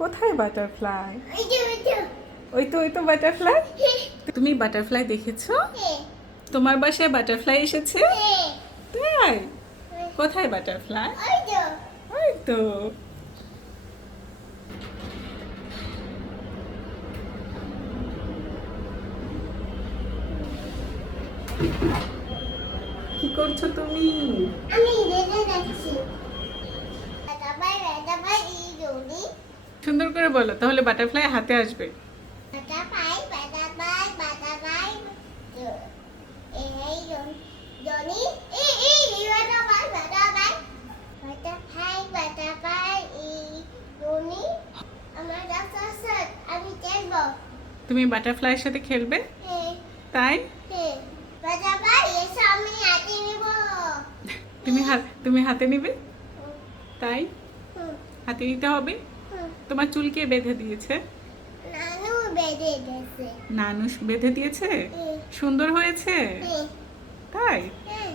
কোথায় বাটারফ্লাই? ওই তো বাটারফ্লাই। তুমি বাটারফ্লাই দেখেছো? তোমার বাসায় বাটারফ্লাই এসেছে? তাই? কোথায় বাটারফ্লাই? ওই তো। কি করছো তুমি? আমি রেডি যাচ্ছি। বাটারফ্লাই বাটারফ্লাই ইঁদুরি। সুন্দর করে বলো, তাহলে বাটারফ্লাই হাতে আসবে। বাটারফ্লাই বাটারফ্লাই বাটারফ্লাই এই জনি এই butterfly butterfly butterfly butterfly Johnny আমার ডাক্তার আমি খেলবো। তুমি বাটারফ্লাইয়ের সাথে খেলবে? হ্যাঁ তাই? হ্যাঁ বাটারফ্লাই এসে আমি হাতে নিব। তুমি হাতে নিবে? তাই? হুম হাতে নিতে হবে। হুম তোমার চুল কে বেঁধে দিয়েছে? নানু বেঁধে দিয়েছে। নানুষ বেঁধে দিয়েছে? হ্যাঁ সুন্দর হয়েছে? হ্যাঁ তাই? হ্যাঁ